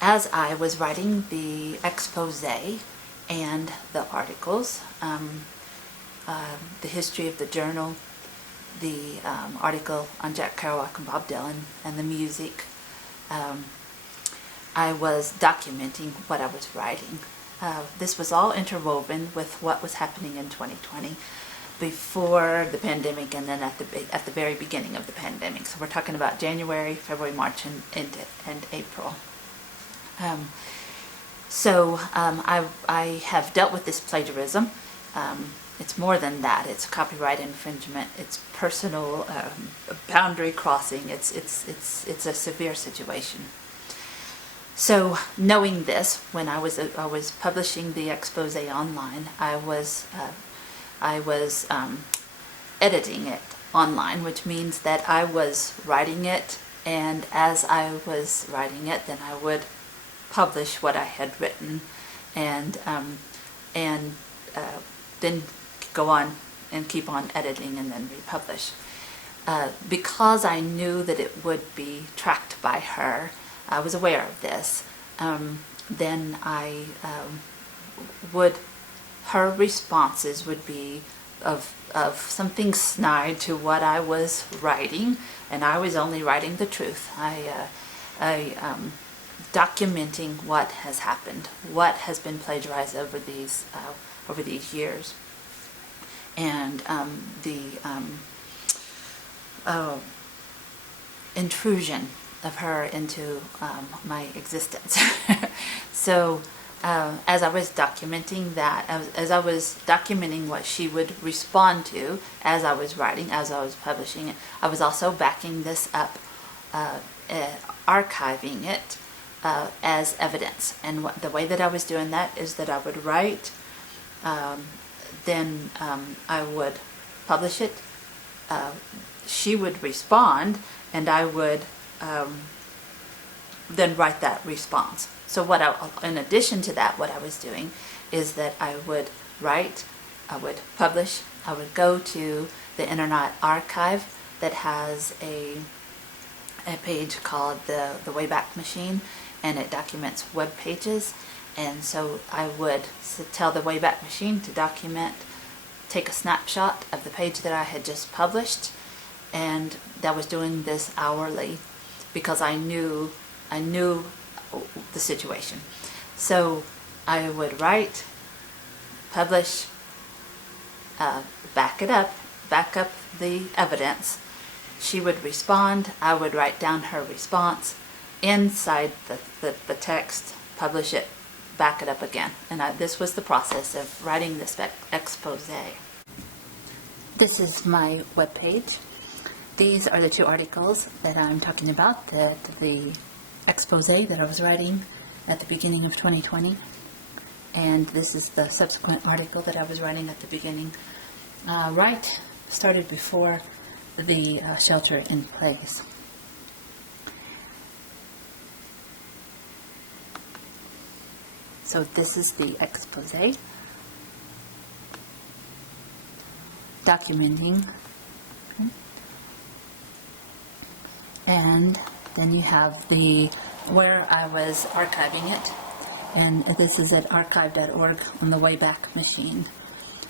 as I was writing the expose and the articles, the history of the journal, the article on Jack Kerouac and Bob Dylan, and the music, I was documenting what I was writing. This was all interwoven with what was happening in 2020 before the pandemic, and then at the very beginning of the pandemic. So we're talking about January, February, March, and April. I have dealt with this plagiarism. It's more than that. It's copyright infringement. It's personal boundary crossing. It's a severe situation. So knowing this, when I was publishing the expose online, I was editing it online, which means that I was writing it, and as I was writing it, then I would publish what I had written, and then go on and keep on editing and then republish. Because I knew that it would be tracked by her, I was aware of this. Then her responses would be of something snide to what I was writing, and I was only writing the truth. Documenting what has happened, what has been plagiarized over these years, and the intrusion of her into my existence. So as I was documenting that, as I was documenting what she would respond to as I was writing, as I was publishing it, I was also backing this up, archiving it as evidence. And the way that I was doing that is that I would write, then I would publish it, she would respond, and I would then write that response. So in addition to that, what I was doing is that I would write, I would publish, I would go to the Internet Archive that has a page called the Wayback Machine, and it documents web pages. And so I would tell the Wayback Machine to take a snapshot of the page that I had just published, and that was doing this hourly because I knew the situation. So I would write, publish, back up the evidence. She would respond, I would write down her response inside the text, publish it, back it up again. And this was the process of writing this expose. This is my webpage. These are the two articles that I'm talking about, the expose that I was writing at the beginning of 2020, and this is the subsequent article that I was writing at the beginning, started before the shelter in place. So this is the expose, documenting, and then you have where I was archiving it, and this is at archive.org on the Wayback Machine.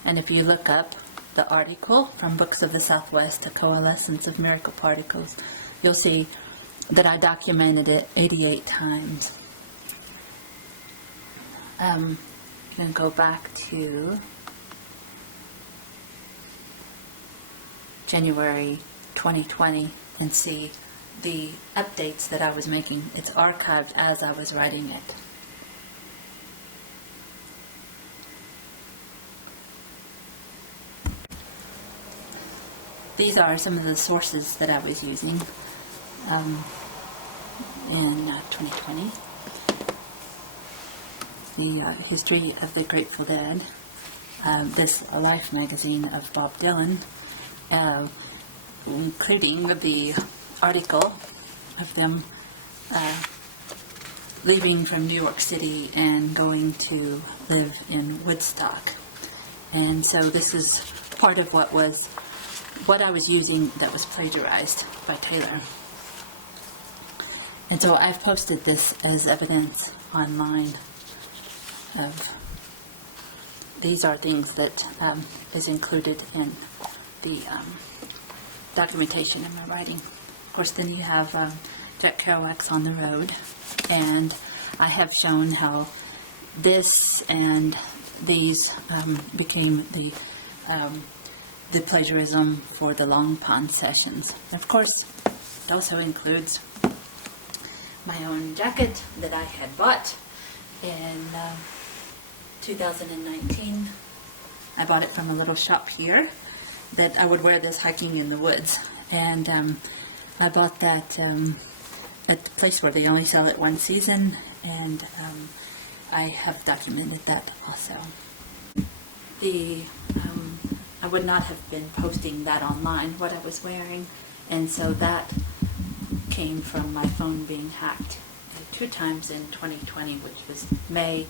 And if you look up the article From Books of the Southwest, A Coalescence of Miracle Particles, you'll see that I documented it 88 times. You can go back to January 2020 and see the updates that I was making. It's archived as I was writing it. These are some of the sources that I was using in 2020. The history of the Grateful Dead, this Life magazine of Bob Dylan, including the article of them leaving from New York City and going to live in Woodstock. And so this is part of what I was using that was plagiarized by Taylor. And so I've posted this as evidence online of these are things that is included in the documentation in my writing. Of course, then you have Jack Kerouac's On the Road, and I have shown how this and these became the plagiarism for the Long Pond sessions. Of course, it also includes my own jacket that I had bought in 2019. I bought it from a little shop here that I would wear this hiking in the woods, and I bought that at the place where they only sell it one season, and I have documented that also. I would not have been posting that online, what I was wearing, and so that came from my phone being hacked 2 times in 2020, which was May